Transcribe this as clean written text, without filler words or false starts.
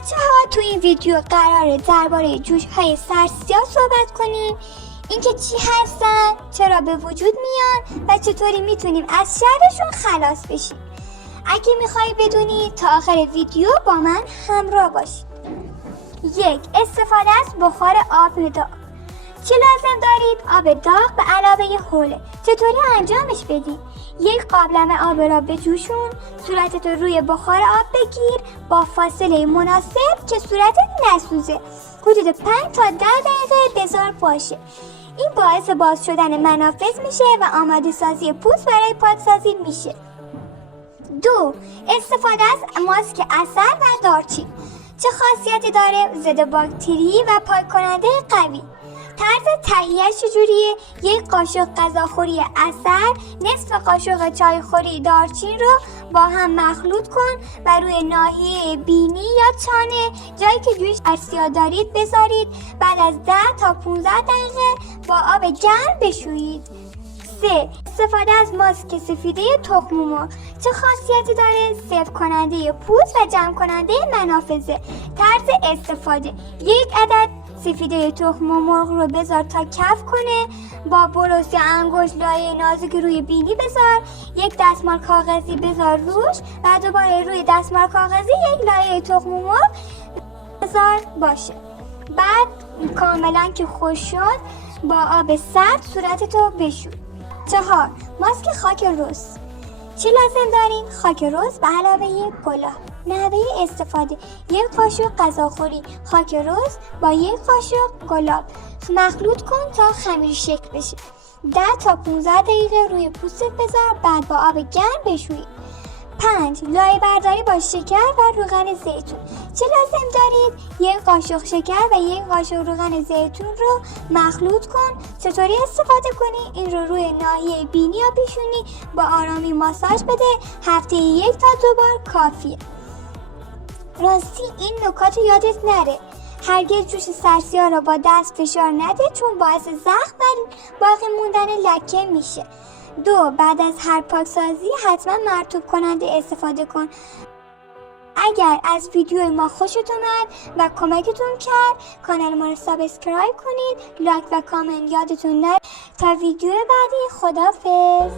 بچه‌ها تو این ویدیو قراره درباره جوش‌های سرسیاه صحبت کنیم. اینکه چی هستن، چرا به وجود میان و چطوری میتونیم از شرشون خلاص بشیم. اگه میخوای بدونی تا آخر ویدیو با من همراه باشی. 1. استفاده از بخار آب داغ. چی لازم دارید؟ آب داغ به علاوه حوله. چطوری انجامش بدید؟ یک قابلمه آب را بجوشون، صورتت رو روی بخار آب بگیر با فاصله مناسب که صورتت نسوزه. حدود 5 تا 10 دقیقه بذار باشه. این باعث باز شدن منافذ میشه و آماده سازی پوست برای پاکسازی میشه. 2. استفاده از ماسک عسل و دارچین. چه خاصیتی داره؟ ضد باکتری و پاک کننده قوی. طرز تهیه‌اش چجوریه؟ یک قاشق غذاخوری عسل، نصف قاشق چایخوری دارچین رو با هم مخلوط کن و روی ناحیه بینی یا چانه جایی که جوش سرسیاه دارید بذارید. بعد از 10 تا 15 دقیقه با آب گرم بشویید. 3. استفاده از ماسک سفیده تخم مرغ. چه خاصیتی داره؟ سفت کننده پوست و جمع کننده منافذه. طرز استفاده: یک عدد سفیده تخم مرغ رو بذار تا کف کنه، با برس یا انگشت لایه نازک روی بینی بذار. یک دستمال کاغذی بذار روش و دوباره روی دستمال کاغذی یک لایه تخم مرغ بذار باشه. بعد کاملا که خوش شد با آب سرد صورتتو بشور. 4. ماسک خاک رز. چی لازم دارین؟ خاک رز به علاوه کلاه. نحوه استفاده: یک قاشق غذاخوری خاک رز با یک قاشق گلاب مخلوط کن تا خمیر شکل بشه. 10 تا 15 دقیقه روی پوستت بذار، بعد با آب گرم بشویی. 5. لایه برداری با شکر و روغن زیتون. چه لازم دارید؟ یک قاشق شکر و یک قاشق روغن زیتون رو مخلوط کن. چطوری استفاده کنی؟ این رو روی ناحیه بینی یا پیشونی با آرامی ماساژ بده. هفته 1 تا 2 بار کافیه. راستی این نکات یادت نره. هرگز جوش سرسیاه را با دست فشار نده چون باعث زخم و باقی موندن لکه میشه. 2. بعد از هر پاکسازی حتما مرطوب کننده استفاده کن. اگر از ویدیو ما خوشت اومد و کمکتون کرد، کانال ما رو سابسکرایب کنید، لایک و کامنت یادتون نره. تا ویدیو بعدی، خداحافظ.